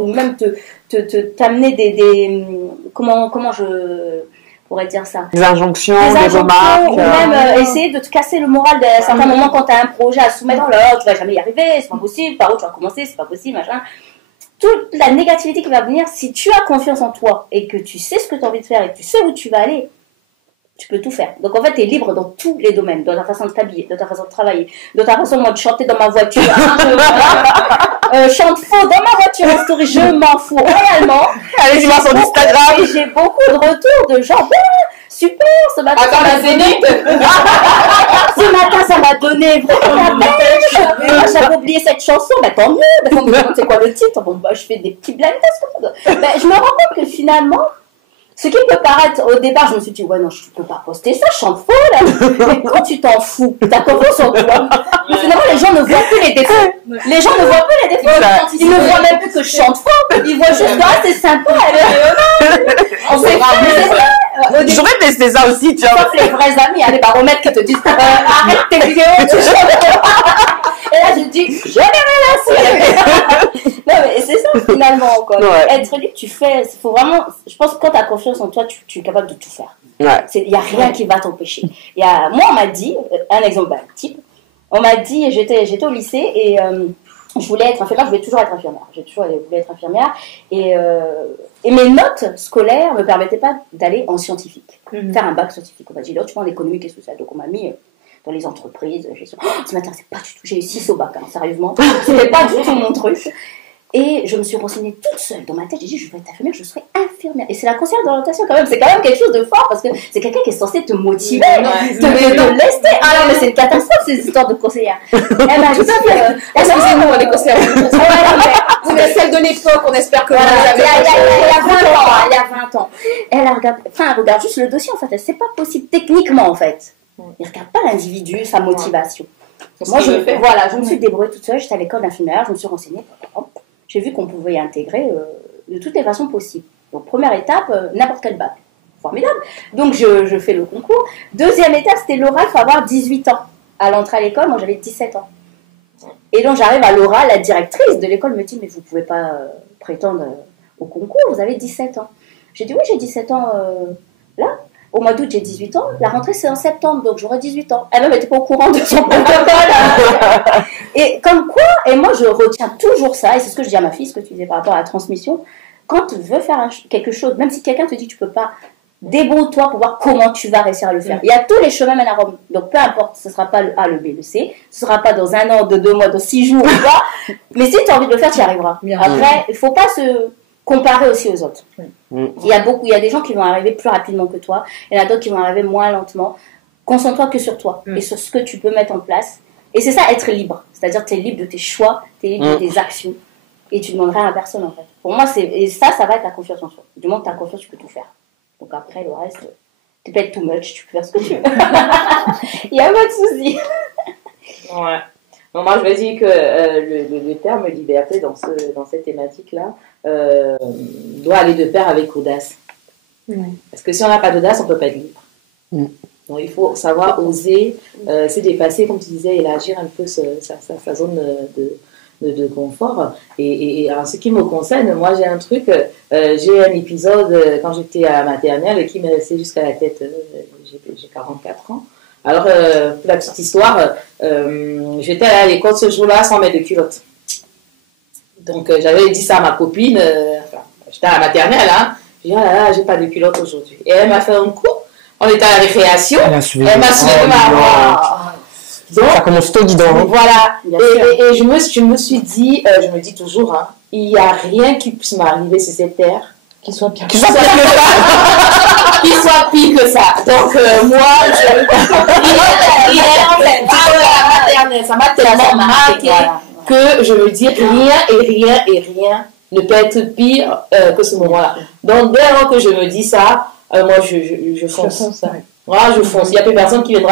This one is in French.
ou même t'amener comment je pourrais dire ça, des injonctions, des remarques, ou même essayer de te casser le moral à certains moments quand tu as un projet à soumettre, tu vas jamais y arriver, c'est pas possible, par où tu vas commencer, c'est pas possible, machin. Toute la négativité qui va venir, si tu as confiance en toi et que tu sais ce que tu as envie de faire et que tu sais où tu vas aller, tu peux tout faire. Donc en fait, tu es libre dans tous les domaines, dans ta façon de t'habiller, dans ta façon de travailler, dans ta façon, moi, de chanter dans ma voiture. Chante faux dans ma voiture en story, je m'en fous réellement. Allez-y voir sur Instagram. Et j'ai beaucoup de retours de gens, super, ce matin, ça m'a donné. Ce matin, ça m'a donné vraiment la pêche. J'avais oublié cette chanson, bah tant mieux. Parce qu'on me demande c'est quoi le titre. Bon, bah, je fais des petits blind tests. Bah, je me rends compte que finalement, ce qui peut paraître, au départ, je me suis dit, ouais, non, je ne peux pas poster ça, je chante faux, là. Mais quand tu t'en fous, t'as confiance en toi. Mais finalement, les gens ne voient plus les défauts. Les gens ne voient plus les défauts. Ils ne voient même plus que je chante faux. Ils voient juste, ah, c'est sympa, on s'est vrai. J'aurais testé ça aussi, tu vois. Sauf les vrais amis, les baromètres qui te disent, arrête tes vidéos, tu chantes. Et là, je dis, je vais remercier. Non, mais c'est ça, finalement, quoi. Ouais. Être libre, tu fais, il faut vraiment, je pense que quand tu as confiance en toi, tu es capable de tout faire. Ouais. Il n'y a rien qui va t'empêcher. Moi, on m'a dit, un exemple type, on m'a dit, j'étais au lycée et je voulais être infirmière, je voulais toujours être infirmière. J'ai toujours voulu être infirmière et mes notes scolaires ne me permettaient pas d'aller en scientifique, faire un bac scientifique. On m'a dit, là, tu vois, en économique et social. Donc, on m'a mis dans les entreprises. Ce matin, c'est pas du tout, j'ai eu 6 au bac, hein, sérieusement. C'était pas du tout mon truc. Et je me suis renseignée toute seule dans ma tête. J'ai dit, je vais être infirmière, je serai infirmière. Et c'est la conseillère d'orientation quand même. C'est quand même quelque chose de fort parce que c'est quelqu'un qui est censé te motiver, te lester. Ah non, mais c'est une catastrophe ces histoires de conseillère. Elle m'a dit, excusez-nous, les conseillères. Vous êtes celle de l'époque, on espère que vous avez. Il y a 20 ans. Elle regarde juste le dossier en fait. C'est pas possible techniquement en fait. Il regarde pas l'individu, sa motivation. Moi, je me suis débrouillée toute seule. J'étais à l'école d'infirmière, je me suis renseignée. J'ai vu qu'on pouvait y intégrer de toutes les façons possibles. Donc, première étape, n'importe quel bac. Formidable. Donc, je fais le concours. Deuxième étape, c'était l'oral, il faut avoir 18 ans. À l'entrée à l'école, moi, j'avais 17 ans. Et donc, j'arrive à l'oral, la directrice de l'école me dit, mais vous ne pouvez pas prétendre au concours, vous avez 17 ans. J'ai dit, oui, j'ai 17 ans là. Au mois d'août, j'ai 18 ans. La rentrée, c'est en septembre, donc j'aurai 18 ans. Elle-même n'était pas au courant de son protocole. Et comme quoi, et moi, je retiens toujours ça, et c'est ce que je dis à ma fille, ce que tu disais par rapport à la transmission. Quand tu veux faire quelque chose, même si quelqu'un te dit que tu ne peux pas, débrouille-toi pour voir comment tu vas réussir à le faire. Il y a tous les chemins mènent à Rome. Donc, peu importe, ce ne sera pas le A, le B, le C. Ce ne sera pas dans 1 an, 2 mois, dans 6 jours ou pas. Mais si tu as envie de le faire, tu y arriveras. Après, il ne faut pas se comparer aussi aux autres. Il y a des gens qui vont arriver plus rapidement que toi, il y en a d'autres qui vont arriver moins lentement. Concentre-toi que sur toi et sur ce que tu peux mettre en place. Et c'est ça, être libre. C'est-à-dire que tu es libre de tes choix, tu es libre de tes actions. Et tu ne demanderas à personne, en fait. Pour moi, ça va être la confiance en soi. Du moment que tu as confiance, tu peux tout faire. Donc après, le reste, tu peux être too much, tu peux faire ce que tu veux. Il n'y a pas de souci. Ouais. Bon, moi, je vais dire que le terme liberté dans cette thématique-là doit aller de pair avec audace. Parce que si on n'a pas d'audace, on ne peut pas être libre. Donc, il faut savoir oser se dépasser, comme tu disais, élargir un peu sa zone de confort. Et en ce qui me concerne, moi, j'ai un truc, j'ai un épisode quand j'étais à la maternelle qui m'est resté jusqu'à la tête, j'ai 44 ans. Alors, pour la petite histoire, j'étais à l'école ce jour-là sans mettre de culotte. Donc, j'avais dit ça à ma copine, j'étais à la maternelle, hein. J'ai dit, ah là là, j'ai pas de culotte aujourd'hui. Et elle m'a fait un coup. On était à la récréation. Elle m'a suivi ma voix. Donc, ça commence tout guidant. Voilà. Et je me suis dit, je me dis toujours, hein, il n'y a rien qui puisse m'arriver sur cette terre qui soit pire que ça. Qui soit pire que ça. Donc, moi, ça m'a tellement marqué que je me dis rien ne peut être pire que ce moment-là. Donc, dès lors que je me dis ça, moi, je fonce. Moi, je fonce. Il n'y a plus personne qui viendra